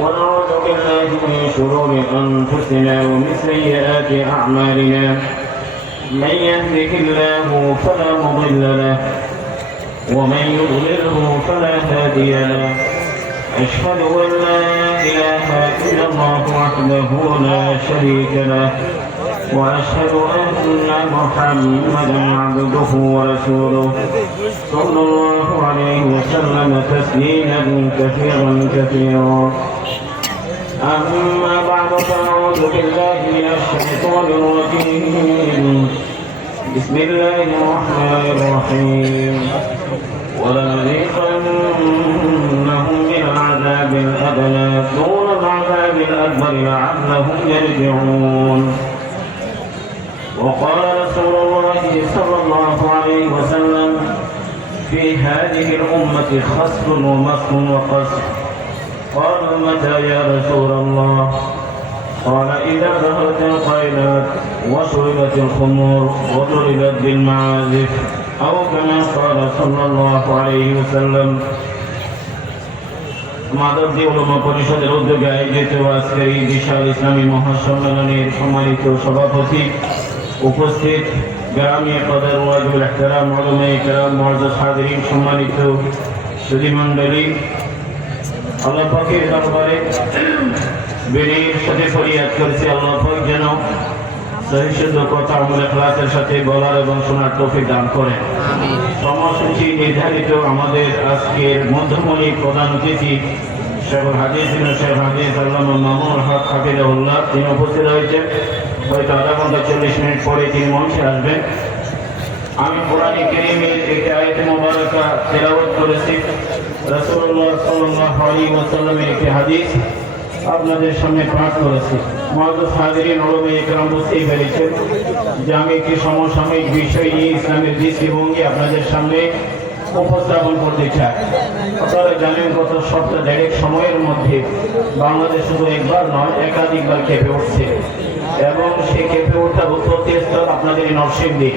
ونعوذ بالله من شرور أنفسنا ومن سيئات أعمالنا من يهده الله فلا مضل له ومن يضلله فلا هادي له أشهد أن لا إله إلا الله وحده لا شريك له وأشهد أن محمدا عبده ورسوله صلى الله عليه وسلم تسليما كثيرا كثيرا أما بعد فأعوذ بالله من الشيطان الرجيم بسم الله الرحمن الرحيم ولنذيقنهم من العذاب الأدنى دون العذاب الأكبر لعلهم يرجعون وقال رسول الله صلى الله عليه وسلم في هذه الأمة خسف ومسخ وقسف قالوا متى يا رسول الله قال إذا ظهرت القينات وشربت الخمور وضربت بالمعازف أو كما قال صلى الله عليه وسلم মাদকদি উলামা পরিষদের উদ্যোগে আয়োজিত আজকের এই বিশাল ইসলামী মহাসম্মেলনের সম্মানিত সভাপতি উপস্থিত গ্রামী পদের ওয়াজিবুল ইহতিরাম উলামায়ে কেরাম মুআজ্জাজ হাজিরিন সম্মানিত সুধী মণ্ডলী আল্লাহ পাকের দরবারে বিনয়ের সাথে ফরিয়াদ করছি আল্লাহ পাক যেন সহি শুদ্ধ কথা আমল ইখলাসের সাথে বলার এবং শোনার তৌফিক দান করেন। সময়সূচি নির্ধারিত আমাদের আজকের মধ্যমণি প্রধান অতিথি শেখুল হাদিস আল্লামা মামুনুল হক হাফিজাহুল্লাহ তিনি উপস্থিত হয়েছেন। হয়তো আধা ঘন্টা 40 মিনিট পরে তিনি মঞ্চে আসবেন। আমি কোরআনে কারীমের একটি আয়াত মুবারাকা তেলাওয়াত করেছি। রাসূলুল্লাহ সাল্লাল্লাহু আলাইহি ওয়াসাল্লামের একটি হাদিস আপনাদের সামনে পাঠ করেছি। মুআজ্জাজ হাজিরিন উলামায়ে কেরাম বুঝতেই পেরেছেন যে আমি একটি সমসাময়িক বিষয় নিয়ে ইসলামের দৃষ্টিভঙ্গি আপনাদের সামনে উপস্থাপন করতে চাই। আপনারা জানেন গত সপ্তাহ দেড়েক সময়ের মধ্যে বাংলাদেশ শুধু একবার নয় একাধিকবার কেঁপে উঠছে এবং সেই কেঁপে ওঠার উৎপত্তিস্থল আপনাদের এই নরসিংদী।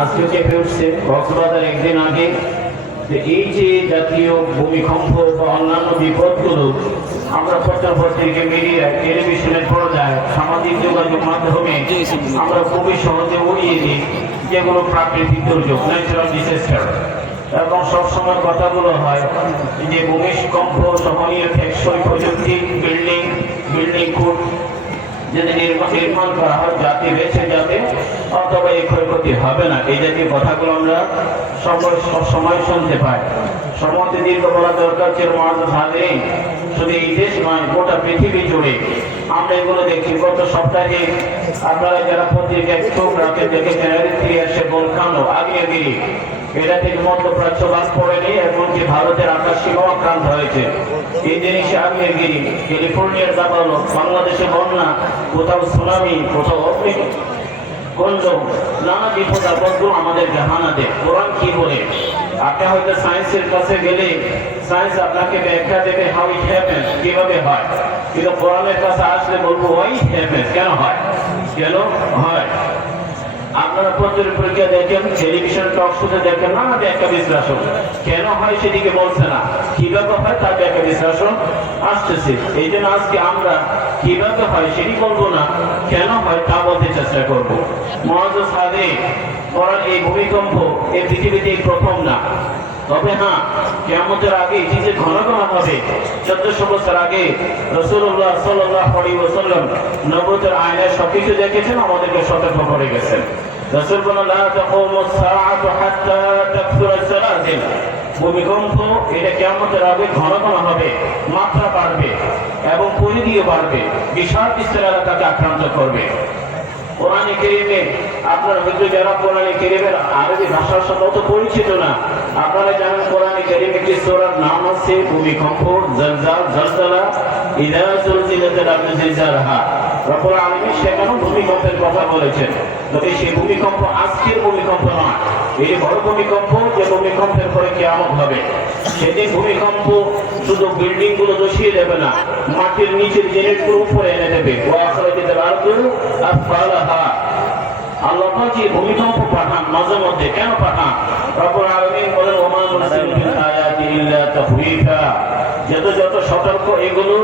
আজকে কেঁপে উঠছে কক্সবাজার একদিন আগে। এই যে জাতীয় ভূমিকম্প বা অন্যান্য বিপদগুলো আমরা পত্রিকা মিডিয়া টেলিভিশনের পর্দায় সামাজিক যোগাযোগ মাধ্যমে আমরা খুবই সহজে উড়িয়ে দিই যেগুলো প্রাকৃতিক দুর্যোগ ন্যাচারাল ডিজাস্টার এবং সবসময় কথাগুলো হয় যে ভূমিকম্প সহনীয় টেকসই প্রযুক্তি বিল্ডিং কোড যদি নির্মাণ করা হয় জাতি বেঁচে যাবে অথবা এই ক্ষয়ক্ষতি হবে না। এই জাতীয় কথাগুলো আমরা সবসময় শুনতে পাই। সময় দীর্ঘ বলা দরকার ছিল মুআজ্জাজ হাজিরিন শুধু এই দেশ নয় গোটা পৃথিবী জুড়ে আমরা এগুলো দেখি। গত সপ্তাহে আপনারা যারা পত্রিকায় চোখ রাখেন দেখেছেন এরিত্রিয়ার সে ভলকানো আগ্নেয়গিরি এটা ঠিক মধ্যপ্রাচ্য বাস পড়েনি এমনকি ভারতের আকাশ সীমাও আক্রান্ত হয়েছে। ইন্দোনেশিয়া আগ্নেয়গিরি, ক্যালিফোর্নিয়ার দাবানল, বাংলাদেশে বন্যা, কোথাও সুনামি, কোথাও অগ্নিকাণ্ড, নানা বিপদ আপদগুলো আমাদের জাহানা দেয়। কোরআন কি বলে? আপনি হয়তো সায়েন্সের কাছে গেলে সায়েন্স আপনাকে ব্যাখ্যা দেবে হাউ ইট হ্যাপেন্স, কিভাবে হয়, কিন্তু কোরআনের কাছে আসলে বলবো ওয়াই ইট হ্যাপেন্স, কেন হয়, কেন হয়। আপনারা পত্রিকা দেখেন, টেলিভিশন টক শোতে দেখেন, নানা ব্যাখ্যা বিশ্লেষণ, কেন হয় সেদিকে বলছে না, কিভাবে হয় তার ব্যাখ্যা বিশ্লেষণ আসতেছে। এই জন্য আজকে আমরা কিভাবে হয় সেটি বলবো না, কেন হয় তা বলতে চেষ্টা করবো। মুআজ্জাজ হাজিরিন বলেন এই ভূমিকম্প এই পৃথিবীতে প্রথম না, তবে হ্যাঁ কিয়ামতের আগে যে ঘন ঘন হবে। 1400 বছর আগে রাসূলুল্লাহ সাল্লাল্লাহু আলাইহি ওয়াসাল্লাম নবুয়তের আয়নায় সবকিছু দেখেছেন, আমাদেরকে সতর্ক করে গেছেন। রাসূল বলেন লা তাকুমুস সাআতু হাত্তা তাকসুরা সালাসিল, ভূমিকম্প এটা কিয়ামতের আগে ঘন ঘন হবে, মাত্রা বাড়বে এবং পরিধিও বাড়বে, বিশাল বিস্তার এলাকাকে আক্রান্ত করবে। কোরআনে কারীমে আপনারা হয়তো যারা কোরআনে কারীমের আরবি ভাষার সাথে অত পরিচিত না, আপনারা জানেন কোরআনে কারীমে একটি সূরার নাম আছে ভূমিকম্প, জলজালা, ইযা জুলজিলাতিল আরদু জিলজালাহা। রব্বুল আলামিন সেখানেও ভূমিকম্পের কথা বলেছেন। তবে সেই ভূমিকম্প আজকের ভূমিকম্প নয়, এই বড় ভূমিকম্প যে ভূমিকম্পের পরে কিয়ামত হবে। সেদিন ভূমিকম্প শুধু বিল্ডিং গুলো ধসিয়ে দেবে না, মাটির নিচের জিনিসগুলো উপরে এনে দেবে। আল্লাহ যে ভূমিকম্প পাঠান মাঝে মধ্যে, কেন পাঠান? রব্বুল আলামিন বলেন ওমা নুরসিলু বিল আয়াতি ইল্লা তাখওয়িফা, যত যত সতর্ক, এগুলো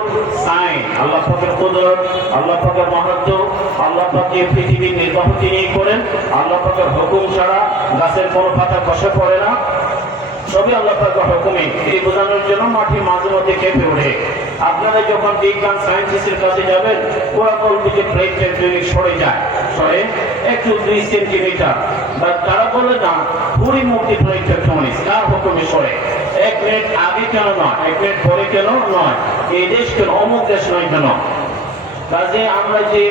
সাইন আল্লাহ পাকের কুদরত, আল্লাহ পাকের মাহাত্ম্য, আল্লাহ পাক যে পৃথিবীর নির্বাহ তিনি করেন, আল্লাহ পাকের হুকুম ছাড়া গাছের কোনো পাতা খসে পড়ে না, সবই আল্লাহ পাকের হুকুমে। এই বোঝানোর জন্য মাটির মাঝে মধ্যে কেঁপে ওঠে। আপনারা যখন বিজ্ঞান সায়েন্টিস্টের কাছে যাবেন, ওরা বলবে যে প্লেট টেকটনিক সরে যায়, সরে একটু 2 সেন্টিমিটার, বা তারা বলে না পুরি মুক্তি প্লেট টেকটনিক কার হুকুমে সরে, 1 মিনিট আগে কেন নয়, 1 মিনিট পরে কেন নয়, এই দেশ কেন, অমুক দেশ নয় কেন। কাজে আমরা যে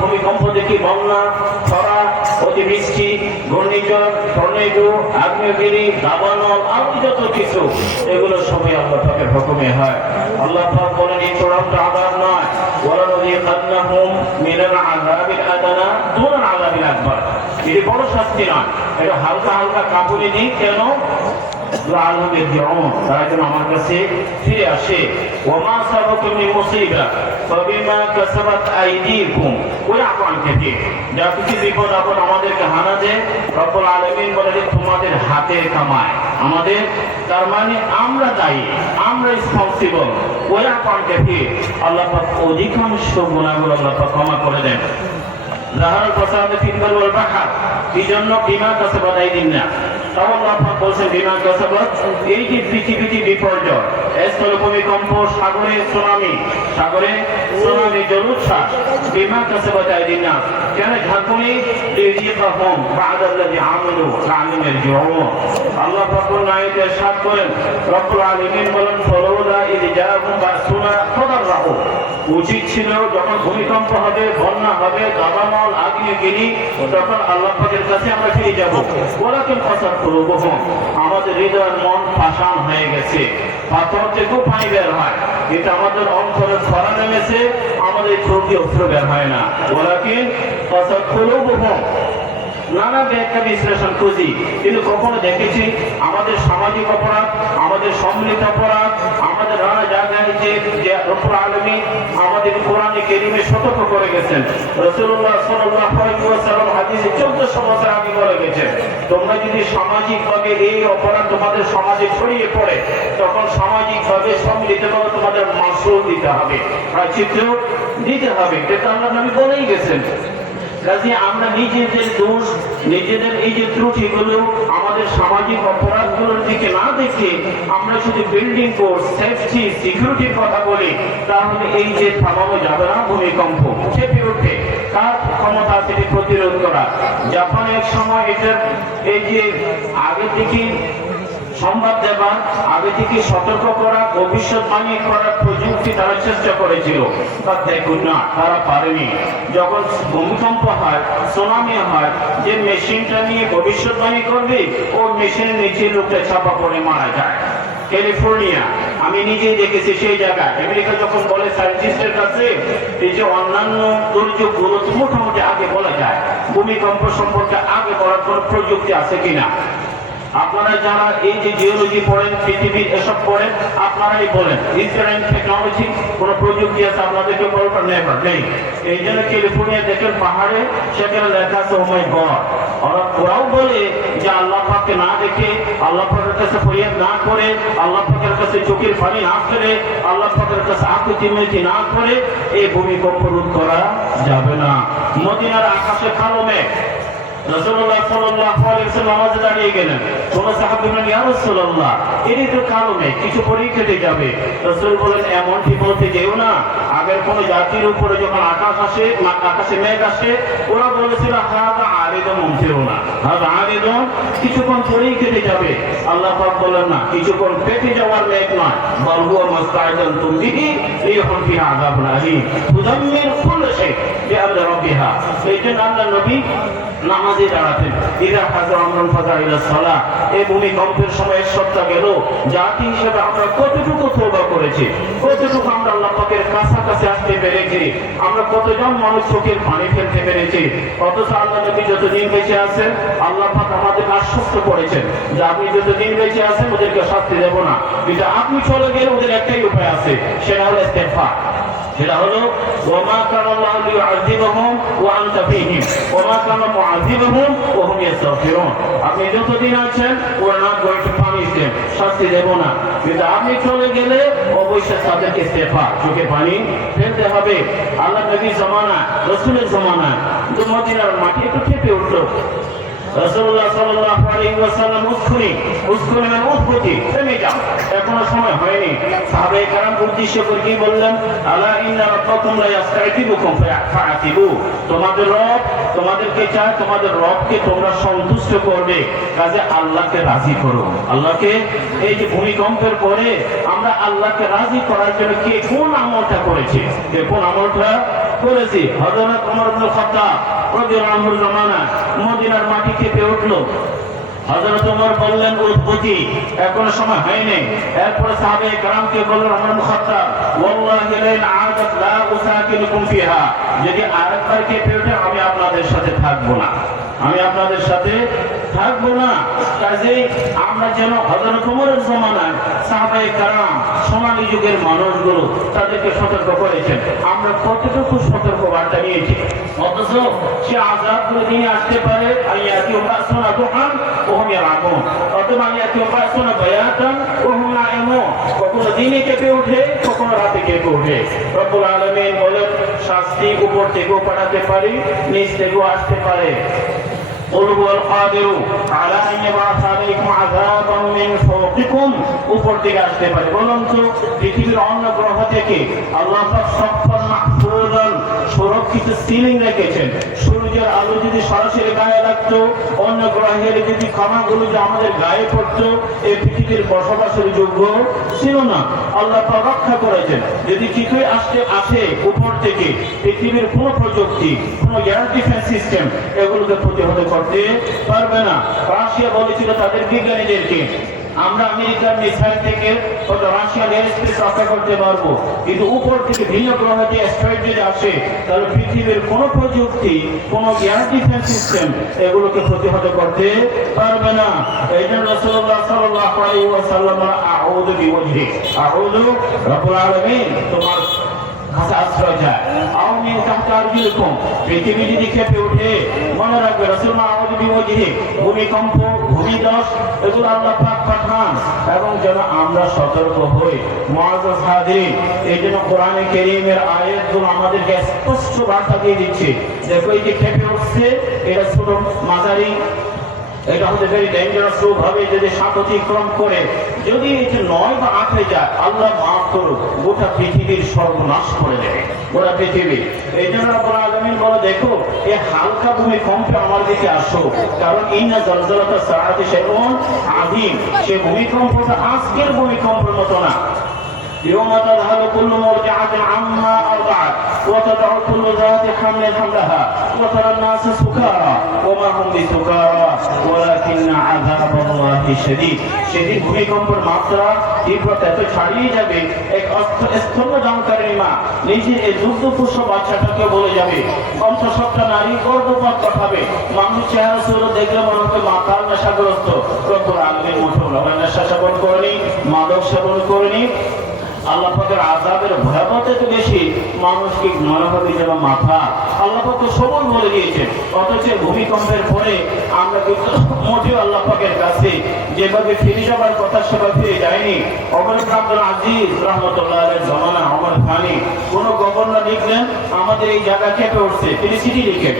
ভূমিকম্প দেখি, বন্যা, খরা, অতিবৃষ্টি, ঘূর্ণিঝড়, টর্নেডো, আগ্নেয়গিরি, দাবানল, আরো যত কিছু, এগুলো সবই আল্লাহ পাকের হুকুমে হয়। আল্লাহ পাক বলেন এই চূড়ান্ত আযাব নয়, ওয়ালানুযিকান্নাহুম মিনাল আযাবিল আদনা দুনাল আযাবিল আকবার, এটি বড় শাস্তি নয়, এটা হালকা হালকা কাঁপুনি দিই কেন, তারা যেন আমার কাছে ফিরে আসে। ওমা সাবাকুম মিন মুসিবা ফাবিমা কাসাবাত আইদিকুম ওয়া'ফু আন কাসীর, যা কিছু বিপদ আপদ আমাদেরকে হানা দেয়, রব্বুল আলামিন বলেন তোমাদের হাতের কামায় আমাদের, তার মানে আমরা দায়ী, আমরা রেসপন্সিবল। ওয়া'ফু আন কাসীর, আল্লাহ পাক অধিকাংশ গুনাহগুলো আল্লাহ পাক ক্ষমা করে দেন। যাহার ফাসাদে ফিল বাররি ওয়াল বাহর, এই জন্য বিমা কাসাবাত আইদিনা, তাও আল্লাহ পাক বলেন বিমা কাসাবাত, এই যে পৃথিবীতে বিপর্যয়, স্থল ভূমিকম্প, সাগরে সুনামি, জলোচ্ছ্বাস, বিমা কাসাবাত আইদিনা, কেন ঝাঁকুনি লিইজিকাহুম বা'দাল্লাযী আমিলু লা'আল্লাহুম ইয়ারজিউন। আল্লাহ পাক আয়াতে ইরশাদ করেন, রব্বুল আলামিন বলেন ফালাউলা ইয জাআহুম বা'সুনা ফাদাররাহু, উচিত ছিল যখন ভূমিকম্প হবে, বন্যা হবে, দাবানল, আগ্নেয়গিরি, তখন আল্লাহ পাকের কাছে আমরা ফিরে যাব। ওয়ালাকিন কাসাত কুলুবুহুম, আমাদের হৃদয় মন পাষাণ হয়ে গেছে, পাথর থেকেও পানি বের হয়, কিন্তু আমাদের অন্তরে খরা নেমেছে, আমাদের চোখ দিয়ে অশ্রু বের হয় না। ওয়ালাকিন কাসাত কুলুবুহুম, নানা ব্যাখ্যা বিশ্লেষণ খুঁজি, কিন্তু কখনো দেখেছি আমাদের সামাজিক অপরাধ, আমাদের সম্মিলিত অপরাধ, আমাদের নানা জায়গায় যে রব্বুল আলামিন আমাদের কোরআনে কারীমে সতর্ক করে গেছেন। রাসূলুল্লাহ সাল্লাল্লাহু আলাইহি ওয়াসাল্লাম হাদিসে 1400 বছর আগে বলে গেছেন, তোমরা যদি সামাজিকভাবে এই অপরাধ তোমাদের সমাজে ছড়িয়ে পড়ে, তখন সামাজিকভাবে সম্মিলিতভাবে তোমাদের মাসুল দিতে হবে, প্রায়শ্চিত্ত দিতে হবে, এটা আল্লাহর নবী বলেই গেছেন। কাজে আমরা নিজেদের দোষ, নিজেদের এই যে ত্রুটিগুলো, আমাদের সামাজিক অপরাধগুলোর দিকে না দেখে আমরা শুধু বিল্ডিং কোড, সেফটি, সিকিউরিটির কথা বলি, তাহলে এই যে থামানো যাবে না ভূমিকম্প, চেপে ওঠে, কার ক্ষমতা সেটি প্রতিরোধ করা। জাপানে এক সময় এটার এই যে আগে থেকে সংবাদ দেওয়া, আগে থেকে সতর্ক করা, ভবিষ্যৎবাণী করার প্রযুক্তি তারা চেষ্টা করেছিল, তা দেখুন না, তারা পারেনি। যখন ভূমিকম্প হয়, সুনামি হয়, যে মেশিনটা নিয়ে ভবিষ্যৎবাণী করবে, ওই মেশিনের নিচে লোকটা চাপা পড়ে মারা যায়। ক্যালিফোর্নিয়া, আমি নিজেই দেখেছি সেই জায়গায়। আমেরিকা যখন বলে সায়েন্টিস্টের কাছে, এই যে অন্যান্য দুর্যোগগুলো মোটামুটি আগে বলা যায়, ভূমিকম্প সম্পর্কে আগে বলার কোন প্রযুক্তি আছে কিনা। আপনারা যারা এই যে জিওলজি পড়েন, পৃথিবীর এসব পড়েন, আপনারাই বলেন ইসরায়েল টেকনোলজি কোন প্রযুক্তি আছে আপনাদেরকে বলবেন নেই। এই জন্য ক্যালিফোর্নিয়া দেখেন পাহাড়ে সেখানে লেখা আছে ও মাই গড। ওরাও বলে যে আল্লাহ পাককে না দেখে, আল্লাহ পাকের কাছে ফরিয়াদ না করে, আল্লাহ পাকের কাছে চোখের পানি না ফেলে, আল্লাহ পাকের কাছে আকুতি মিনতি না করে এই ভূমিকম্প রোধ করা যাবে না। মদিনার আকাশে কালো মেঘ, রাসূলুল্লাহ সাল্লাল্লাহু আলাইহি ওয়াসাল্লাম নামাজে দাঁড়িয়ে গেলেন, কোন সাহাবী বললেন ইয়া রাসূলুল্লাহ এরই তো কারণে কিছু পরেই কেটে যাবে। রাসূল বলেন এমনটি বলতে যেও না, আগের কোন জাতির উপরে যখন আকাশে মেঘ আসে, ওরা বলেছিল হাদা আরিদুন মুমতিরুনা, হাদা আরিদুন, কিছুক্ষণ পরেই কেটে যাবে। আল্লাহ পাক বলেন না, কিছুক্ষণ কেটে যাওয়ার মেঘ নয়, বল হুয়া মুস্তাইদাতুন বিহি রিহুন ফিহা আযাবুন আলীম তুদাম্মির কুল্লা শাই বিআমরি রাব্বিহা। এই জন্য আল্লাহ নবী নামাজে দাঁড়াতেন। ইযা হাযা আমরুন ফাযা ইলা সালাহ, এই ভূমিকম্পের সময় এক সপ্তাহ গেল, জাতি হিসেবে আমরা কতটুকু তওবা করেছি, কতটুকু আমরা আল্লাহ পাকের কাছাকাছি আসতে পেরেছি, আমরা কতজন মানুষ চোখের পানি ফেলতে পেরেছি। অথচ আল্লাহ নবী যতদিন বেঁচে আছেন, আল্লাহ পাক আমাদেরকে আশ্বস্ত করেছেন যে আপনি যতদিন বেঁচে আছেন ওদেরকে শাস্তি দেব না, কিন্তু আপনি চলে গেলে ওদের একটাই উপায় আছে, সেটা হলো ইস্তেগফার। সেটা হলো ওমা কানা আল্লাহু লিউআযিবাহুম ওয়া আনতা ফীহিম ওমা কানা মুআযিবাহুম ওয়া হুম ইস্তাগফিরুন। আপনি যতদিন আছেন ওরা না গোয়িং টু পানিশ দেম, শাস্তি দেব না, কিন্তু আপনি চলে গেলে অবশ্যই তাদেরকে ইস্তেগফার, চোখে পানি ফেলতে হবে। আল্লাহ নবীর জামানা, রাসূলের জামানা কিন্তু মদিনার মাটি একটু কেঁপে উঠলো। রাসূলুল্লাহ সাল্লাল্লাহু আলাইহি ওয়াসাল্লাম উসকুনি মানে উঠবুটি, থেমে যাও, এখনো সময় হয়নি। সাহাবায়ে কেরাম উদ্দেশ্য করে কি বললেন? আলা ইন্না রাব্বাকুম লা ইয়াস্তাইতিবুকুম ফাআতিবু, তোমাদের রব তোমাদেরকে চায়, তোমাদের রবকে তোমরা সন্তুষ্ট করবে, কাজে আল্লাহকে রাজি করো। আল্লাহকে, এই যে ভূমিকম্পের পরে আমরা আল্লাহকে রাজি করার জন্য কে কোন আমলটা করেছি, কে কোন আমলটা করেছি? হযরত ওমর ইবনে খাত্তাব রাদিয়াল্লাহু আনহুর জামানা মদিনার মাটি কেঁপে উঠলো। হযরত ওমর বললেন উঠবুটি, এখনো সময় হয়নি। এরপরে সাহাবায়ে কেরামকে বললেন ওমর ইবনে খাত্তাব ওয়াল্লাহি লান আদাত লা উসাকিলুকুম ফিহা, যদি আরেকবার কেঁপে ওঠে আমি আপনাদের সাথে থাকবো না, আমি আপনাদের সাথে থাকবো না। কাজেই আমরা যেন হযরত ওমরের জামানায় সাহাবায়ে কেরাম সোনালী যুগের মানুষগুলো তাদেরকে সতর্ক করেছেন, আমরা কতটুকু সতর্ক বার্তা নিয়েছি? অথচ সে আযাবগুলো দিনে আসতে পারে, আয়াতি বাসনা দুহান ওয়া হুম ইয়ালামুন, অথবা আয়াতি বাসনা বায়াতান ওয়া হুম নাঈমুন, কখনো দিনে কেঁপে ওঠে, কখনো রাতে কেঁপে ওঠে। রব্বুল আলামিন বলেন শাস্তি উপর থেকেও পাঠাতে পারি, নিচ থেকেও আসতে পারে। قل هو القادر على ان يبعث عليكم عذابا من فوقكم, উপর থেকে আসতে পারে। বলুন তো পৃথিবীর অন্য গ্রহ থেকে আল্লাহ পাক সফল মাহফুজান সুরক্ষিত সিলিং রেখেছেন। সূর্যের আলো যদি সরাসরি গায়ে লাগতো, অন্য গ্রহের যদি কণাগুলো যে আমাদের গায়ে পড়তো, এই পৃথিবীর বসবাসের যোগ্য ছিল না। আল্লাহ পাক রক্ষা করেছেন। যদি কিছুই আসে উপর থেকে, পৃথিবীর কোনো প্রযুক্তি, কোনো এয়ার ডিফেন্স সিস্টেম এগুলোকে প্রতিহত করতে পারবে না। রাশিয়া বলেছিল তাদের বিজ্ঞানীদেরকে আমরা আমেরিকার মিসাইল থেকে হয়তো রাশিয়ান এয়ারস্পেস রক্ষা করতে পারবো, কিন্তু উপর থেকে ভিন্ন গ্রহ থেকে অ্যাস্ট্রয়েড যদি আসে তাহলে পৃথিবীর কোনো প্রযুক্তি, কোনো এয়ার ডিফেন্স সিস্টেম এগুলোকে প্রতিহত করতে পারবে না। এই জন্য রাসূলুল্লাহ সাল্লাল্লাহু আলাইহি ওয়াসাল্লাম আউযু বিওয়াজহি, আউযু রাব্বুল আলামিন তোমার কাছে আশ্রয় চায়। আমিন তাহতা আরজুলকুম, পৃথিবী যদি কেঁপে ওঠে মনে রাখবে রাসূলুল্লাহ আউযু বিওয়াজহি, ভূমিকম্প, ভূমিধস এগুলো আল্লাহ পাক পাঠান, এবং যেন আমরা সতর্ক হই। মুআজ্জাজ হাজিরিন, এই জন্য কোরআনে কারীমের আয়াতগুলো আমাদেরকে স্পষ্ট বার্তা দিয়ে দিচ্ছে। দেখো এই যে কেঁপে উঠছে, এটা ছোট মাঝারি, এটা হতে ভেরি ডেঞ্জারাস রূপ হবে যদি সাত অতিক্রম করে, যদি এটি 9 বা 8 যায় আল্লাহ মাফ করুক, গোটা পৃথিবীর সর্বনাশ করে দেবে, গোটা পৃথিবী। এই জন্য রব্বুল আলামিন বলে দেখো এই হালকা ভূমিকম্পে আমার দিকে আসো, কারণ ইন্না জলজলাতা সাআতি শাইউন আযীম, সে ভূমিকম্পটা আজকের ভূমিকম্পের মতো না। يوم تذهل كل مرضعة عما أرضعت وتضع كل ذات حمل حملها وترى الناس سكارى وما هم بسكارى ولكن عذاب الله شديد। সেদিন ভূমিকম্পের মাত্রা তীব্রতা এত ছাড়িয়ে যাবে, এক স্তন্যদানকারী মা নিজে এই দুগ্ধপুষ্ট বাচ্চাটাকে বলে যাবে, 50-60টা নারী গর্ভপাত পাঠাবে, মানুষ চেহারা সুর দেখলে মনে হবে মাতাল নেশাগ্রস্ত। রব্বুল আলামিন মুঠোফোনে নেশা সেবন করেনি, মাদক সেবন করেনি, আল্লাহ পাকের আযাবের ভয়াবহতা এত বেশি, মানুষকে মনে হবে যেন মাথা। আল্লাহ পাক তো সবল বলে দিয়েছেন, অথচ ভূমিকম্পের পরে আমরা কিন্তু মোটেও আল্লাহ পাকের কাছে যেভাবে ফিরে যাবার কথা সেভাবে ফিরে যায়নি। ওমর ইবনে আব্দুল আজিজ রাহমাতুল্লাহ আলাইহির জামানা ওমর ফানি কোন গভর্নর লিখলেন আমাদের এই জায়গা কেঁপে উঠছে, তিনি চিঠি লিখেন,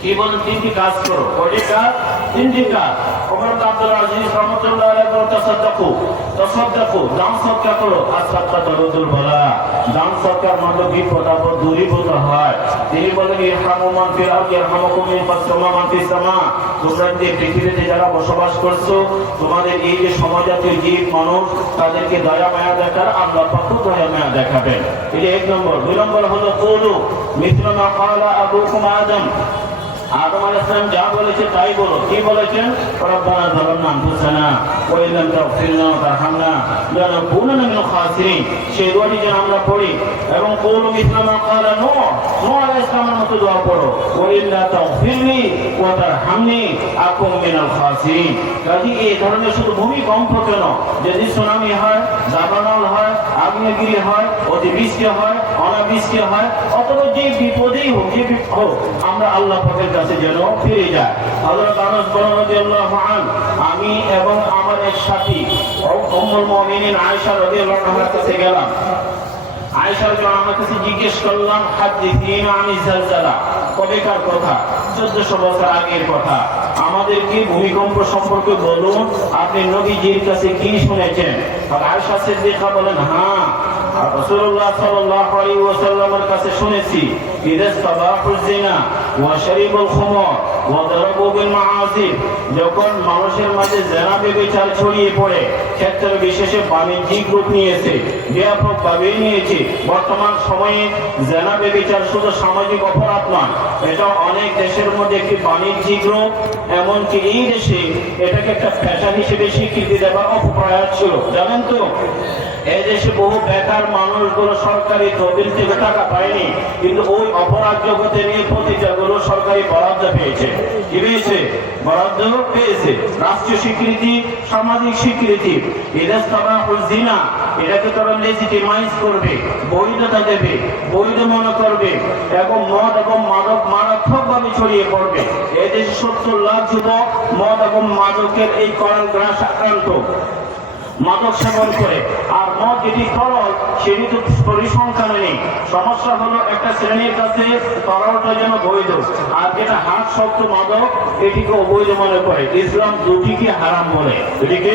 কি বলেন 3টি কাজ করো, কয়টি কাজ? 3টি কাজ। ওমর ইবনে আব্দুল আজিজ রাহমাতুল্লাহ আলাইহি বলেন তাসাদদাকু, দান সদকা করো, আসাদকা তরুদুল বালা, দান সদকার মধ্যে বিপদ আপদ দূরীভূত হয়। তিনি বলেন ইরহামু মান ফিল আরদি ইয়ারহামুকুম মান ফিস সামা, তোমরা যে পৃথিবীতে যারা বসবাস করছো, তোমাদের এই যে সমাজজাতীয় জীব মানুষ, তাদেরকে দয়া মায়া দেখার আল্লাহ পাক দয়া মায়া দেখাবেন। এটা 1 নম্বর। 2 নম্বর হলো কুলু মিসলা মা ক্বালা আবুকুম আদম, আদম আলাইহিস সালাম যা বলেছে তাই বলো। কি বলেছেন? রব্বানা যালামনা আনফুসানা ওয়া ইল্লাম তাগফির লানা ওয়া তারহামনা লানাকুনান্না মিনাল খাসিরিন, সেই দোয়াটি যেন আমরা পড়ি। এবং কুলু মিসলা মা ক্বালা নূহ আলাইহিস সালামের মতো দোয়া পড়ো, ওয়া ইল্লা তাগফিরলি ওয়া তারহামনি আকুম মিনাল খাসিরিন। কাজী এই ধরনের শুধু ভূমিকম্প কেন, যদি সুনামি হয়, দাবানল হয়, আগ্নেয়গিরি হয়, অতিবৃষ্টি হয়, অনাবৃষ্টি হয়, অথবা যে বিপদেই হোক, যে হোক, আমরা আল্লাহ পাকের কাছে যেন ফিরে যাই। হযরত আনাস রাদিয়াল্লাহু আনহু, আমি এবং আমার এক সাথী উম্মুল মুমিনিন আয়েশা রাদিয়াল্লাহু আনহার কাছে গেলাম। আয়েশা রাদিয়াল্লাহু আনহার কাছে জিজ্ঞেস করলাম, হাদিসিনা আনিজ জালজালা, কবেকার কথা? 1400 বছর আগের কথা। আমাদেরকে ভূমিকম্প সম্পর্কে বলুন, আপনি নবীজির কাছে কি শুনেছেন? আয়েশা সিদ্দিকা বলেন, হ্যাঁ, রাসূলুল্লাহ সাল্লাল্লাহু আলাইহি ওয়াসাল্লামের কাছে শুনেছি, ইদাসতাবাহুজ জিনা ওয়া শারিবুল খুমর ওয়া দারাবু বিল মাআসিব, যখন মানুষের মাঝে জিনা ব্যভিচার ছড়িয়ে পড়ে, ক্ষেত্র বিশেষে বাণিজ্যিক রূপ নিয়েছে, ব্যাপকভাবে নিয়েছে। বর্তমান সময়ে জিনা ব্যভিচার শুধু সামাজিক অপরাধ নয়, এটা অনেক দেশের মধ্যে একটি বাণিজ্যিক রূপ। এমনকি এই দেশে এটাকে একটা পেশা হিসেবে স্বীকৃতি দেওয়ার অপপ্রয়াস ছিল, জানেন তো? এই দেশে বহু বেকার মানুষগুলো সরকারি তহবিল থেকে টাকা পায়নি, কিন্তু ওই অপরাধ জগতে নিয়ে প্রতিটাগুলো সরকারি বরাদ্দ পেয়েছে। কি পেয়েছে? বরাদ্দ পেয়েছে। রাষ্ট্রীয় স্বীকৃতি, সামাজিক স্বীকৃতি। ইদাসতাবাহুজ জিনা, এটাকে তারা লেজিটিমাইজ করবে, বৈধতা দেবে, বৈধ মনে করবে, এবং মদ এবং মাদক মারাত্মকভাবে ছড়িয়ে পড়বে। এদেশে 70 লাখ যুবক মদ এবং মাদকের এই করগ্রাস আক্রান্ত, মাদক সেবন করে। আর মদ যেটি তরল, সেটি তো পরিসংখ্যান নেই। সমস্যা হলো একটা শ্রেণীর কাছে তরলটা যেন বৈধ, আর যেটা হাত শক্ত মাদক, এটিকে অবৈধ মনে করে। ইসলাম দুটিকে হারাম বলে, দুটিকে,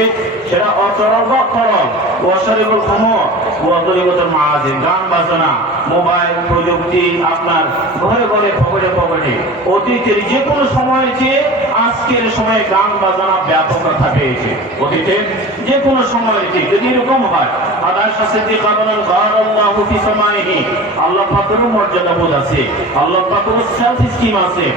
সেটা অতরল বা তরল। ওয়াশারিবুল খুমর ওয়া দারিবাতুল মাআসিব, গান বাজনা, মোবাইল প্রযুক্তি আপনার ঘরে ঘরে, পকেটে পকেটে। অতীতের যে কোনো সময়ের চেয়ে আজকের সময়ে গান বাজনা ব্যাপকতা পেয়েছে। অতীতের যে কোনো সময়ের চেয়ে যদি এরকম হয়, আয়েশা সিদ্দিকা বলেন, গারাল্লাহু ফি সামাইহি, আল্লাহ পাকের মর্যাদা বোধ আছে, আল্লাহ পাকের সেলফ স্কিম আছে।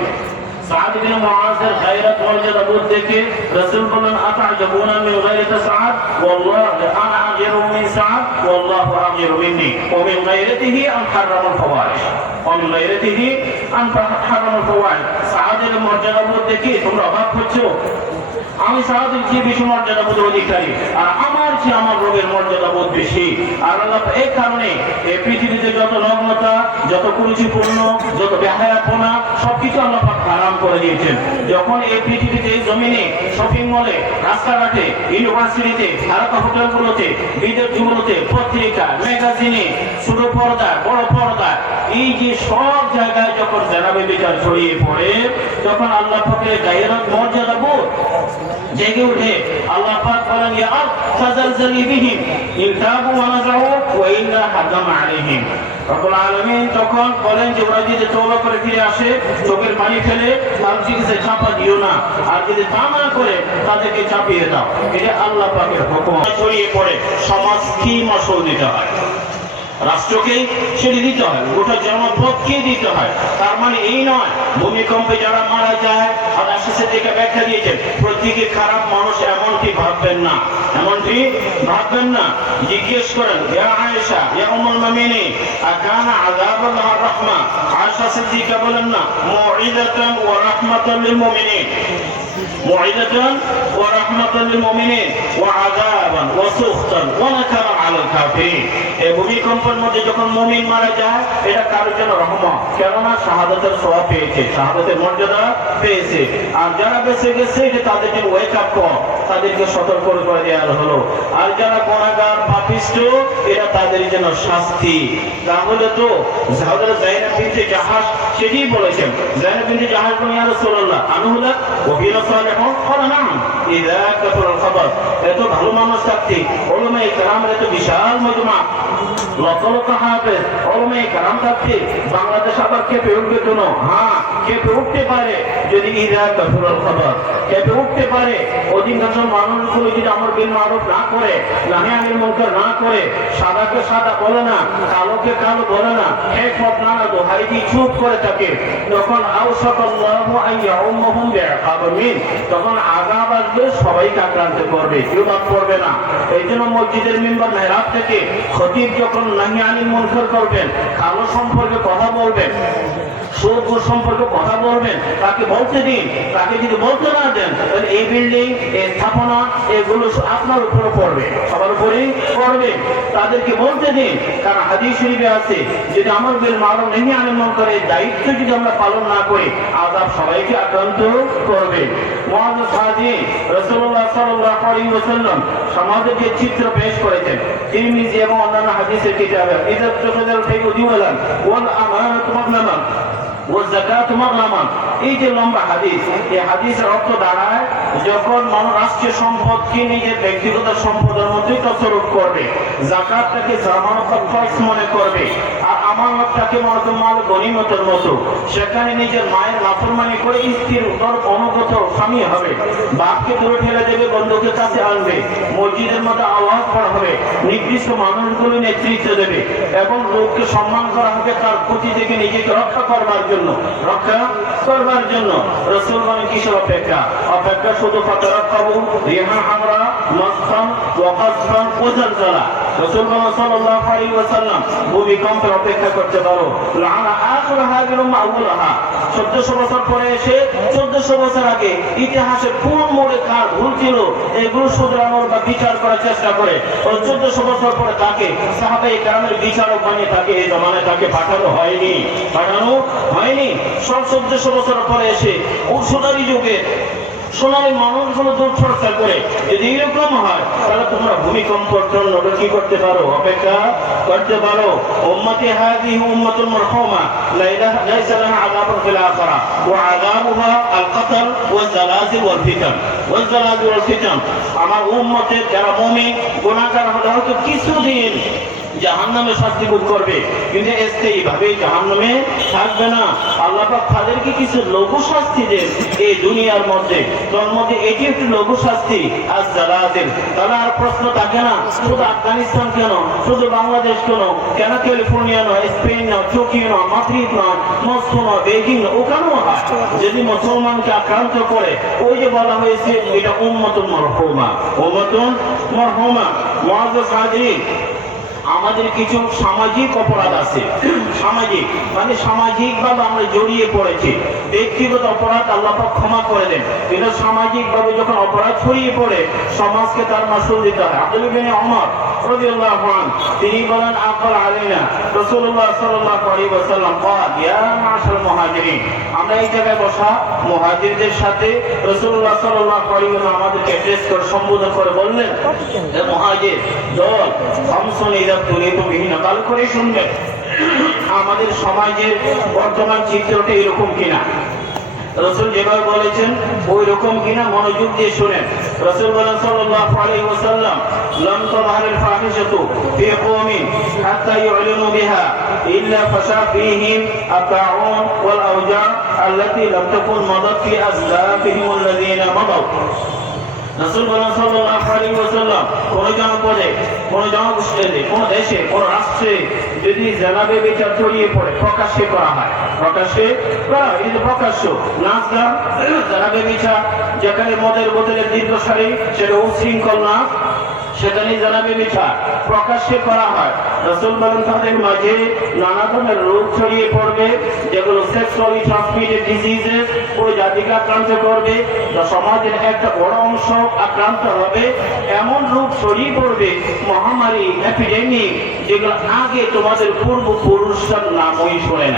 সাদ বিন মুআযের গায়রাত মর্যাদা বোধ দেখে রাসূল বলেন, আতা'জাবুনা মিন গায়রাতি সাদ, ওয়াল্লাহি আনা আজরু মিন সাদ, ওয়াল্লাহু আজরু মিন্নি, ওয়া মিন গায়রাতিহি আন হারামাল ফাওয়াহিশ, ওয়া মিন গায়রাতিহি আন হারামাল ফাওয়াহিশ। সাদের মর্যাদা বোধ দেখে তোমরা অবাক হচ্ছো? আমি সাহাদের চেয়ে বেশি মর্যাদা বোধের অধিকারী, আর আমার চেয়ে আমার রবের মর্যাদা বোধ বেশি। আর আল্লাহ এই কারণে এই পৃথিবীতে যত নগ্নতা, যত কুরুচিপূর্ণ, যত বেহায়াপনা, সবকিছু আল্লাহ পাক হারাম করে দিয়েছেন। যখন এই পৃথিবীতে, এই জমিনে, শপিং মলে, রাস্তাঘাটে, ইউনিভার্সিটিতে, ঢাকা হোটেলগুলোতে, বিদ্যালয়গুলোতে, পত্রিকা, ম্যাগাজিনে, ছোট পর্দা, বড় পর্দা, এই যে সব জায়গায় যখন জিনা ব্যভিচার ছড়িয়ে পড়ে, তখন আল্লাহ পাকের গায়রত মর্যাদা বোধ জেগে উঠে। আল্লাহ পাক বলেন, ইয়া ফাজালজালি বিহিম ইন তাবু ওয়া নাযাউ ওয়া ইল্লা হাদাম আলাইহিম। রব্বুল আলামিন তখন বলেন যে ওরা যদি তওবা করে ফিরে আসে, চোখের পানি ফেলে, তার দিকে চাপা দিও না, আর যদি তা না করে তাদেরকে চাপিয়ে দাও। এটা আল্লাহ পাকের হুকুম। ছড়িয়ে পড়ে সমাজ কি মাসুল দিতে হয়, রাষ্ট্রকে সেটি দিতে হয়, গোটা জনপদকে দিতে হয়। তার মানে এই নয় ভূমিকম্পে যারা মারা যায়, আর আশেপাশে থেকে ব্যাখ্যা দিয়েছেন, প্রত্যেকে খারাপ মানুষ এমনটি ভাববেন না, এমনটি ভাববেন না। জিজ্ঞেস করেন, ইয়া আয়েশা, ইয়া উম্মুল মুমিনিন, আকানা আযাবুল্লাহ রাহমা? আয়েশা সিদ্দিকা বলেন, না, মুঈদাতান ওয়া রাহমাতাল লিল মুমিনিন, মুঈদাতান ওয়া রাহমাতাল লিল মুমিনিন ওয়া আযাবান ওয়া সুখতান ওয়া নাকারান আলাল কাফিরিন। এই ভূমিকম্পের মধ্যে যখন মুমিন মারা যায়, এটা কারোর জন্য রহমত, কেননা শাহাদাতের সওয়াব পেয়েছে, শাহাদাতের মর্যাদা পেয়েছে। আর যারা বেঁচে গেছে, এটা তাদের জন্য ওয়েক আপ কল, তাদেরকে সতর্ক করে দেওয়া হলো। আর যারা গুনাহগার, পাপিষ্ঠ, এটা তাদের জন্য শাস্তি। তাহলে তো হযরত যায়েনব বিনতে জাহাশ সেটি বলেছেন, যায়েনব বিনতে জাহাশ বলেন, ইয়া রাসূলুল্লাহ, আনহুলা ওয়া ফিনা সালিহুন, ক্বালা নাম, ইযা কাফারাল খাবার। এত ভালো মানুষ থাকতে, উলামায়ে কেরামের এত বিশাল মজমা, লক্ষ লক্ষ হাফেজ উলামায়ে কেরাম থাকতে, বাংলাদেশ আবার কেঁপে উঠবে কেন? হ্যাঁ, কেঁপে উঠতে পারে যদি ইযা কাফারাল খাবার, কেঁপে উঠতে পারে। অধিকাংশ মানুষগুলো যদি আমর বিল মারুফ না করে, নাহি আনিল মুনকার না করে, সাদাকে সাদা বলে না, কালোকে কালো বলে না, এক পথ না দোহাই দিয়ে চুপ করে থাকে, তখন আউসাকাল্লাহু আইয়াউমহুম বিআকাবিন, তখন আযাব আসবে, সবাইকে আক্রান্ত করবে, কেউ বাদ পড়বে না। এই জন্য মসজিদের মিম্বার মেহরাব থেকে খতিব যখন নাহি আনিল মুনকার করবেন, কালো সম্পর্কে কথা বলবেন, সুদ সম্পর্কে কথা বলবেন, তাকে বলতে দিন। তাকে যদি বলতে না দেন তাহলে এই বিল্ডিং, এই স্থাপনা, এগুলো আপনার উপরে পড়বে, সবার উপরেই পড়বে। তাদেরকে বলতে দিন, কারণ হাদিস শরীফে আছে যদি আমর বিল মারুফ নাহি আনিল মুনকার এর দায়িত্ব যদি আমরা পালন না করি, আযাব সবাইকে আক্রান্ত করবে। মুআয সাহাবী রাসূলুল্লাহ সাল্লাল্লাহু আলাইহি ওয়াসাল্লাম সমাজের যে চিত্র পেশ করেছেন তিরমিজি এবং অন্যান্য হাদিসের কিতাবে, ইযা তুফাদাল ফাইউ দিওয়ালান ওয়াল আমানাতু মাগনামান ওয়াল যাকাতু মাগনামান, এই যে লম্বা হাদিস, এই হাদিসের অর্থ দাঁড়ায় যখন মানুষ রাষ্ট্রীয় সম্পদকে নিজের ব্যক্তিগত সম্পদের মধ্যে তসরুফ করবে, যাকাতটাকে জামানতের খরচ মনে করবে, আর আমানতটাকে মাল গনিমতের মতো, সেখানে নিজের মায়ের নাফরমানি করে স্ত্রীর উপর অনুগত স্বামী হবে, বাপকে দূরে ঠেলে দেবে, বন্ধুকের কাছে আনবে, মসজিদের মধ্যে আওয়াজ করা হবে, নির্দিষ্ট মানুষগুলো নেতৃত্ব দেবে এবং লোককে সম্মান করা হবে তার ক্ষতি থেকে নিজেকে রক্ষা করবার জন্য। রাসূল বলেন কিসের অপেক্ষা? অপেক্ষা শুধু ফাতারাক্কাবু রিহা হামরা মাসখান ওয়া কাসফান ওয়া জালজালা। রাসূল সাল্লাল্লাহু আলাইহি ওয়াসাল্লাম ভূমিকম্পের অপেক্ষা করতে পারো। লানা আখির হাযিল মাউলাহা, 1400 বছর পরে এসে 1400 বছর আগে ইতিহাসে কোন মোড়ে কার ভুল ছিল এগুলো শুধরানোর বা বিচার করার চেষ্টা করে, ও 1400 বছর পরে তাকে সাহাবায়ে কেরামের বিচারক বানিয়ে তাকে এই জমানায় তাকে পাঠানো হয়নি। সব 1400 বছর পরে এসে ও সোনালী যুগে সোনালী মানুষগুলো দূর চর্চা করে যদি এরকম হয় তাহলে তোমরা ভূমিকম্পের জন্য কি করতে পারো? অপেক্ষা করতে পারো। উম্মতি হাযিহি উম্মাতুন মারহুমা লাইসা লাহা আযাবুন ফিল আখিরাহ ওয়া আযাবুহা আল কতল ওয়া জালাজিল ওয়াল ফিতান। আমার উম্মতের যারা মুমিন গুনাহগার হলে হয়তো কিছুদিন জাহান্নামে শাস্তি ভোগ করবে, কিন্তু স্থায়ী ভাবে জাহান্নামে থাকবে না। আল্লাহ পাক তাদেরকে কিছু লঘু শাস্তি দেন এই দুনিয়ার মধ্যে, তার মধ্যে এটি একটি লঘু শাস্তি আজ জালাজিল। তাহলে আর প্রশ্ন থাকে না শুধু আফগানিস্তান কেন, শুধু বাংলাদেশ কেন ক্যালিফোর্নিয়া নয়, স্পেন নয়, টোকিও নয়, মাদ্রিদ নয়, মস্কো নয়, বেজিং নয়, ওখানেও হয় যদি মুসলমানকে আক্রান্ত করে। ওই যে বলা হয়েছে এটা উম্মাতুন মারহুমা। মুআজ্জাজ হাজিরিন, আমাদের কিছু সামাজিক অপরাধ আছে। সামাজিক মানে সামাজিকভাবে আমরা জড়িয়ে পড়েছি। ব্যক্তিগত অপরাধ আল্লাহ পাক ক্ষমা করে দেন, কিন্তু সামাজিকভাবে যখন অপরাধ ছড়িয়ে পড়ে সমাজকে তার মাসুল দিতে হয়। আব্দুল্লাহ বিন ওমর রাদিয়াল্লাহু আনহু তিনি বলেন আকবার আলাইনা রাসূলুল্লাহ সাল্লাল্লাহু আলাইহি ওয়াসাল্লাম ক্বাল ইয়া মাশাল মুহাজিরিন, আমরা এই জায়গায় বসা মুহাজিরদের সাথে রাসূলুল্লাহ সাল্লাল্লাহু আলাইহি ওয়াসাল্লাম আমাদেরকে অ্যাড্রেস করে সম্বোধন করে বললেন, হে মুহাজির দল খামসুন ইযা তুলিতু বিহিনা, ভালো করে শুনবেন। আমাদের সমাজের বর্তমান চিত্রটা এরকম কিনা, রাসূল যেভাবে বলেছেন ওই রকম কিনা মনোযোগ দিয়ে শুনেন। রাসূল বলেন সাল্লাল্লাহু আলাইহি ওয়াসাল্লাম লাম তাযহারিল ফাহিশাতু ফি কওমিন হাত্তা ইউ'লিনু বিহা ইল্লা ফাশা ফীহিম আত-তাউন ওয়াল আওজা আল্লাতী লাম তাকুন মাদাত ফি আসলাফিহিম আল্লাযীনা মাদাউ। রাসূল সাল্লাল্লাহু আলাইহি ওয়াসাল্লাম কোন জনপদে, কোন জনগোষ্ঠীতে, কোন দেশে, কোন রাষ্ট্রে যদি জেনাবে বিচার ছড়িয়ে পড়ে প্রকাশ্যে করা হয়, প্রকাশ্যে করা এই যে প্রকাশ্য নাচ গান জেনাবে বিচার, যেখানে মদের বোতলের দীর্ঘ সারি সেটা উচ্ছৃঙ্খল না, সেখানে জেনাবে বিচার প্রকাশ্যে করা হয়। রাসূল বলেন তাদের মাঝে নানা ধরনের রোগ ছড়িয়ে পড়বে যেগুলো সেক্সুয়ালি ট্রান্সমিটেড ডিজিজেস, ওই জাতিকে আক্রান্ত করবে, সমাজের একটা বড় অংশ আক্রান্ত হবে। এমন রোগ ছড়িয়ে পড়বে মহামারী, এপিডেমিক, যেগুলো আগে তোমাদের পূর্বপুরুষরা নামই শুনে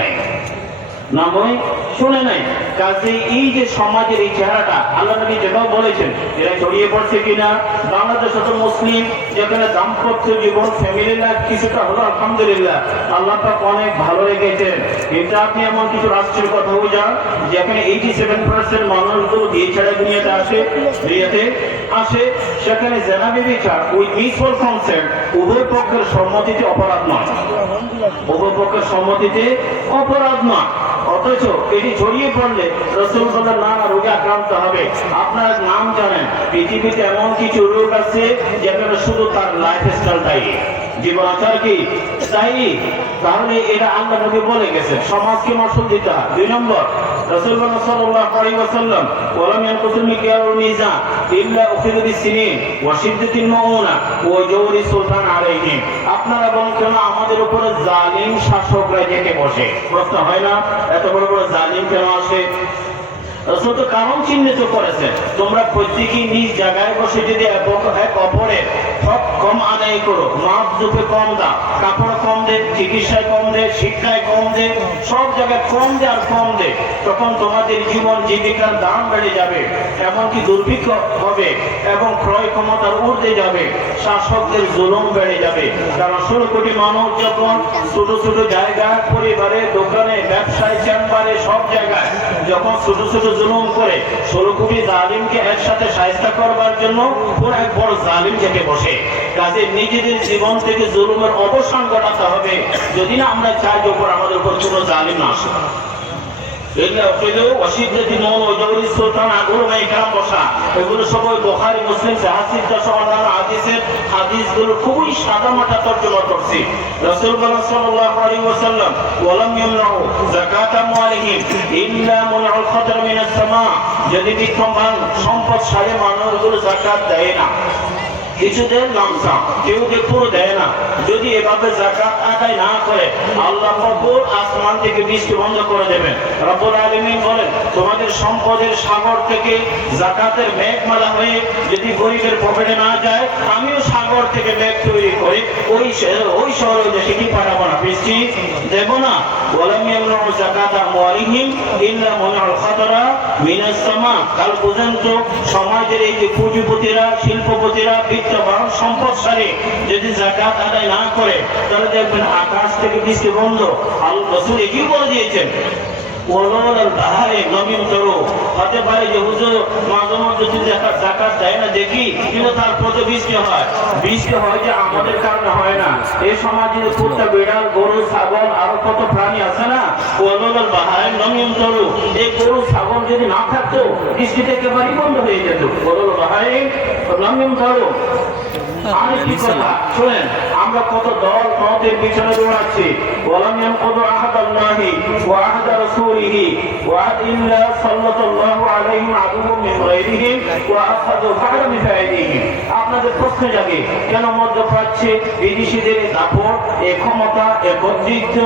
নাই। কাজে এই যে সমাজের এই চেহারাটা আল্লাহ নবী যেভাবে বলেছেন এরা ছড়িয়ে পড়ছে কিনা। বাংলাদেশে তো মুসলিম, যেখানে দাম্পত্য জীবন ফ্যামিলি লাইফ কিছুটা হলো আলহামদুলিল্লাহ আল্লাহ পাক অনেক ভালো রেখেছেন, কিন্তু আপনি এমন কিছু রাষ্ট্রের কথা হয়ে যান যেখানে 87% মানুষগুলো বিয়ে ছাড়া দুনিয়াতে আসে, সেখানে জেনাবে বিচার উইথ মিউচুয়াল কনসেন্ট উভয় পক্ষের সম্মতিতে অপরাধ নয়, উভয় পক্ষের সম্মতিতে অপরাধ নয়। অথচ এটি ছড়িয়ে পড়লে রাসূল বলেন না রোগে আক্রান্ত হবে। আপনারা নাম জানেন পৃথিবীতে এমন কিছু রোগ আছে যেখানে শুধু তার লাইফস্টাইল দায়ী, জীবনাচার কি স্থায়ী। তাহলে এটা আল্লাহ নবী বলে গেছেন সমাজকে মাসুল দিতে হয়। 2 নম্বর, রাসূলুল্লাহ সাল্লাল্লাহু আলাইহি ওয়াসাল্লাম ওয়ালাম ইয়ানকুসুল মিকিয়াল ওয়াল মিজান ইল্লা উখিযু বিসসিনিন ওয়া শিদ্দাতিল মাউনা ওয়া জাওরি সুলতান আলাইহিম। আপনারা বলেন কেন আমাদের উপরে জালিম শাসকরা জেকে বসে? প্রশ্ন হয় না, এত বড় বড় জালিম কেন আসে? রাসূল তো কারণ চিহ্নিত করেছেন, তোমরা প্রত্যেকেই নিজ জায়গায় বসে যদি এক অপরের হক কম আদায় করো, মাপ জুপে কম দাও, কাপড় কম দে, চিকিৎসায় কম দে, শিক্ষায় কম দে, সব জায়গায় কম দে আর কম দে, তখন তোমাদের জীবন জীবিকার দাম বেড়ে যাবে, এমনকি দুর্ভিক্ষ হবে এবং ক্রয় ক্ষমতার ঊর্ধ্বে যাবে, শাসকদের জুলুম বেড়ে যাবে। কারণ 16 কোটি মানুষ যখন ছোট ছোট জায়গায়, পরিবারে, দোকানে, ব্যবসায়, চেম্বারে, সব জায়গায় যখন ছোট ছোট জুলুম করে 16 কোটি জালিমকে একসাথে শায়েস্তা করবার জন্য পুরো এক বড় জালিম জেগে বসে। কাজে নিজেদের জীবন থেকে জুলুমের অবসান ঘটাতে হবে, যদি না আমরা চাই যে আমাদের উপর কোনো জালিম না আসে। এগুলো সবাই বুখারী, মুসলিম, হাদিসগুলো খুবই সাদামাটা তর্জমা করছি। রাসূলুল্লাহ সাল্লাল্লাহু আলাইহি ওয়াসাল্লাম ওয়ালাম ইয়ামনাউ যাকাত আমওয়ালিহিম ইল্লা মুনআল খাদর মিনাস সামা। যদি বিত্তবান সম্পদশালী মানুষগুলো যাকাত দেয় না, কিছু দেয় লামসাম, কেউ যে পুরো দেয় না, যদি এভাবে যাকাত আদায় না করে আল্লাহ পাক আসমান থেকে বৃষ্টি বন্ধ করে দেবেন। রব্বুল আলামিন বলেন তোমাদের সম্পদের সাগর থেকে যাকাতের মেঘমালা হয়ে যদি গরিবের পকেটে না যায়, আমিও সাগর থেকে মেঘ তৈরি করে ওই শহরে দেশে কি পাঠাবো না, বৃষ্টি দেব না। ওয়ালাম ইয়ামনাউ যাকাত আমওয়ালিহিম ইল্লা মুনআল খাদরা মিনাস সামা। কাল পর্যন্ত সমাজের এই যে পুঁজিপতিরা, শিল্পপতিরা, বিত্তবান, সম্পদশালী যদি যাকাত আদায় না করে তাহলে দেখবেন আকাশ থেকে বৃষ্টি বন্ধ। আল্লাহ রাসূল কি বলে দিয়েছেন, হতে পারে যে হুজুর মাঝে মধ্যে যদি যাকাত দেয় না দেখি, কিন্তু তারপর তো বৃষ্টি হয়। বৃষ্টি হয় যে আমাদের কারণে হয় না। এই সমাজে কুত্তা, বিড়াল, গরু, ছাগল আরো কত প্রাণী আছে না, এই গরু ছাগল যদি না থাকতো বৃষ্টিতে একেবারেই বন্ধ হয়ে যেত। আরেকটি কথা শুনেন, আমরা কত দল মতের পিছনে দৌড়াচ্ছি। ওয়ালাম ইয়ানকুদু আহাদাল্লাহি ওয়া আহাদা রাসূলিহি ওয়া ইল্লা সাল্লাল্লাহু আলাইহি আদুউম মিন গায়রিহিম ওয়া আখাযু ফা'লা মিফাইদিহি। আপনাদের প্রশ্ন জাগে কেন মধ্যপ্রাচ্যে বিদেশিদের দাপট, এই ক্ষমতা, এই কর্তৃত্ব?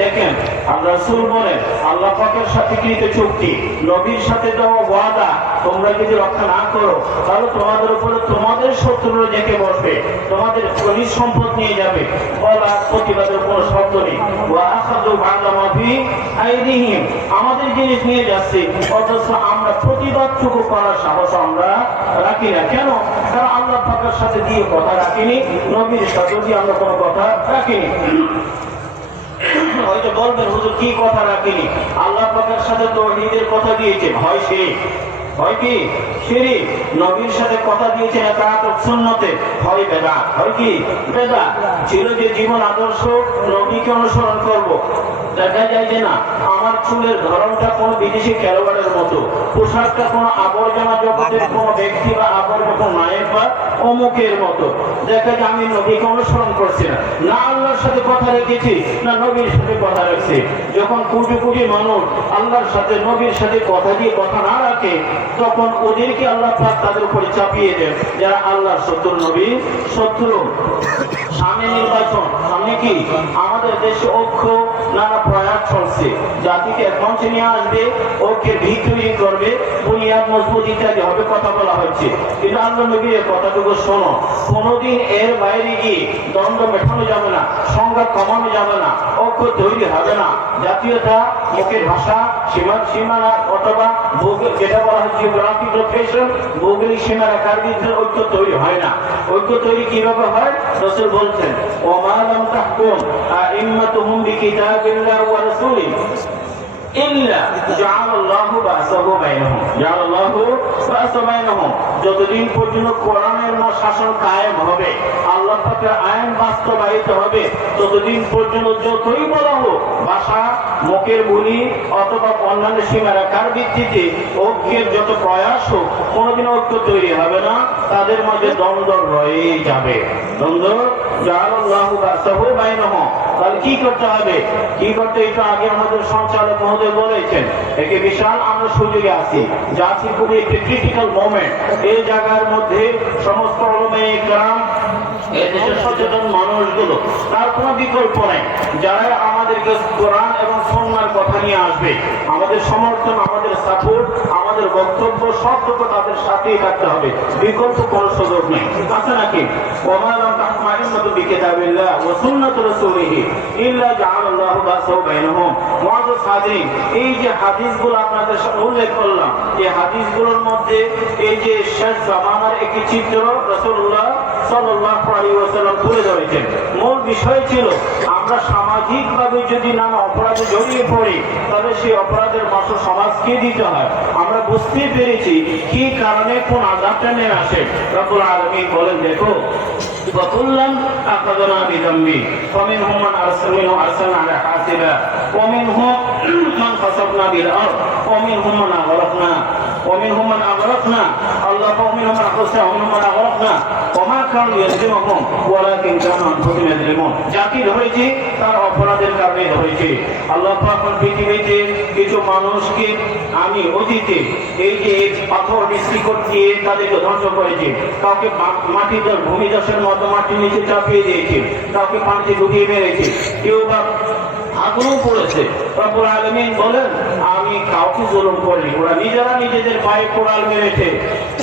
দেখেন আল্লাহ রাসূল বলেন আল্লাহ পাকের সাথে কৃত চুক্তি, নবীর সাথে দেওয়া ওয়াদা তোমরা যদি রক্ষা না করো তাহলে তোমাদের উপরে তোমাদের শত্রুরা জেঁকে বসবে, তোমাদের খনিজ সম্পদ নিয়ে যাবে, বলার প্রতিবাদের কোনো শব্দ নেই। ওয়া আখাযু বা'দা মা ফি আইদিহিম, আমাদের জিনিস নিয়ে যাচ্ছে অথচ আমরা প্রতিবাদটুকু করার সাহস আমরা রাখি না। কেন? কারণ আল্লাহ পাকের সাথে দিয়ে কথা রাখিনি, নবীর সাথে দিয়ে আমরা কোনো কথা রাখিনি। হয়তো বলবেন হুজুর কি কথা রাখিনি? আল্লাহ পাকের সাথে তাওহীদের কথা দিয়েছে, হয় সে হয় কি শিরক, নবীর সাথে কথা দিয়েছেন ইতাআত ও সুন্নতে, হয় বেদাত, হয় কি বেদাত। ছিল যে জীবন আদর্শ নবীকে অনুসরণ করব, দেখা যায় যে না আমার চুলের ধরনটা কোনো বিদেশি খেলোয়াড়ের মতো, পোশাকটা কোনো আবর্জনা জগতের কোনো ব্যক্তি বা আবর্জনা নায়ক বা অমুকের মতো, দেখা যায় আমি নবীকে অনুসরণ করছি না, না আল্লাহর সাথে কথা রেখেছি না নবীর সাথে কথা রাখছি। যখন কোটি কোটি মানুষ আল্লাহর সাথে নবীর সাথে কথা দিয়ে কথা না রাখে তখন ওদেরকে আল্লাহ পাক তাদের উপরে চাপিয়ে দেন, যারা আল্লাহর শত্রু, নবীর শত্রু। সামনে নির্বাচন, সামনে কি আমাদের দেশে ঐক্য নানা প্রয়াস চলছে, জাতিকে এক মঞ্চে নিয়ে আসবে, ঐক্যের ভিত তৈরি করবে, বুনিয়াদ মজবুত ইত্যাদি হবে কথা বলা হচ্ছে। কিন্তু আল্লাহ নবীর কথাটুকু শোনো, কোনোদিন এর বাইরে গিয়ে দ্বন্দ্ব মেটানো যাবে না, সংঘাত কমানো যাবে না, ঐক্য তৈরি হবে না। জাতীয়তা, মুখের ভাষা, সীমানা অথবা যেটা বলা হয় জিওগ্রাফিক লোকেশন, ভৌগোলিক সীমারেখার ভিতরে ঐক্য তৈরি হয় না। ঐক্য তৈরি কিভাবে হয়? রাসূল বলছেন ওমা লাম তাহকুম আইম্মাতুহুম বিকিতাবিল্লাহ ওয়া রাসূলিহি ইল্লা জাআলাল্লাহু বা'সাহু বাইনহুম, জাআলাল্লাহু বা'সাহু বাইনহুম। যতদিন পর্যন্ত কোরআনের শাসন কায়েম হবে, আল্লাহ পাকের আইন বাস্তবায়িত হবে, ততদিন পর্যন্ত যতই বলা হোক ভাষা, মুখের বুলি অথবা অন্যান্য সীমারেখার ভিত্তিতে ঐক্যের যত প্রয়াস হোক কোনোদিন ঐক্য তৈরি হবে না, তাদের মাঝে দ্বন্দ্ব রয়েই যাবে, দ্বন্দ্ব জাআলাল্লাহু বাসাহু বাইনাহুম। তাহলে কি করতে হবে, কি করতে, এটা আগে আমাদের সঞ্চালক মহোদয় বলেছেন। একে বিশাল আমরা সুযোগে আছি, যা আছি খুবই একটি ক্রিটিক্যাল মোমেন্ট। এই জায়গার মধ্যে সমস্ত উলামায়ে কেরাম, এই দেশের সচেতন মানুষগুলো, তার কোনো বিকল্প নেই। যারা আমাদেরকে কোরআন এবং সুন্নাহর কথা নিয়ে আসবে, আমাদের সমর্থন, আমাদের সাপোর্ট, আমাদের বক্তব্য সবটুকু তাদের সাথেই থাকতে হবে, বিকল্প কোনো সুযোগ নেই। আছে নাকি? ওমা লাম তাহকুম আইম্মাতু বিকিতাবিল্লাহ ওয়া সুন্নাতি রাসূলিহি ইল্লা জাআলাল্লাহু বাসাহু বাইনাহুম। মুআজ্জাজ হাজিরিন, এই যে হাদিসগুলো আপনাদের সামনে উল্লেখ করলাম, এই হাদিসগুলোর মধ্যে এই যে শেষ জামানার একটি চিত্র রাসূলুল্লাহ সাল্লাল্লাহু আলাইহি ওয়াসাল্লাম তুলে ধরেছেন। মূল বিষয় ছিল, আমরা সামাজিকভাবে যদি নানা অপরাধে জড়িয়ে পড়ি, তবে সেই অপরাধের মাসুল সমাজকে দিতে হয়। আমরা বুঝতে পেরেছি কি কারণে কোন আযাবটা নেমে আসে। রব্বুল আলামিন বলেন, দেখো وَكُلًّا أَخَذْنَا بِذَنبِهِ فَمِنْهُم مَّنْ أَرْسَلْنَا عَلَيْهِ حَاصِبًا وَمِنْهُم مَّنْ خَسَفْنَا بِالْأَرْضِ وَمِنْهُم مَّنْ أَغْرَقْنَا وَمِنْهُم مَّنْ أَغْرَقْنَا وَمِنْهُم مَّنْ أَخْرَجْنَا وَمِنْهُم مَّنْ أَغْرَقْنَا وَمَا كَانُوا يَظْلِمُونَ وَلَكِنْ كَانُوا أَنفُسَهُمْ يَظْلِمُونَ। জাতি ধরেছে তার অপরাধের কারণে ধরেছে। আল্লাহ পাক পৃথিবীতে কিছু মানুষকে আমি অতীতে এই যে পাথর নিক্ষেপ দিয়ে তাদেরকে ধ্বংস করেছে, কাউকে মাটির ভূমিদশের মতো মাটির নিচে চাপিয়ে দিয়েছে, কাউকে পানিতে ডুবিয়ে মেরেছে, কেউ বা আগুনও পড়েছে। রব্বুল আলামিন বলেন, আমি কাউকে জুলুম করিনি, ওরা নিজেরা নিজেদের পায়ে কোড়াল মেরেছে।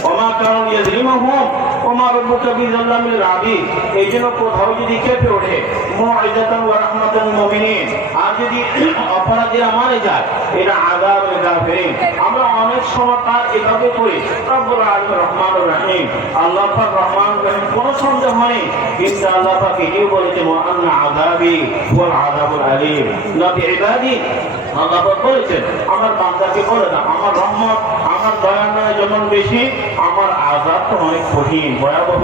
ওমা কানু ইয়াযলিমুহুম ওমা রাব্বুকা বিযাল্লামিল আবিদ। এই জন্য কোথাও যদি কেঁপে ওঠে মুআইযাতান ওয়া রাহমাতাল মুমিনিন, আর যদি অপরাধীরা মারে যায়, এটা আযাবুল কাফিরিন। আমরা অনেক সময় তার এভাবে করি। রব্বুল আলামিন রহমানুর রহিম, আল্লাহ পাক রহমানুর রহিম, কোনো সন্দেহ নেই। কিন্তু আল্লাহ পাক এটিও বলেছেন, ওয়া আন্না আযাবি ওয়াল আযাবুল আলীম। নবী ইবাদি, আল্লাহ পাক বলেছেন, আমার বান্দাকে বলে দাও, আমার রহমত, আমার দয়া যেমন বেশি, আমার আযাব তো অনেক কঠিন, ভয়াবহ।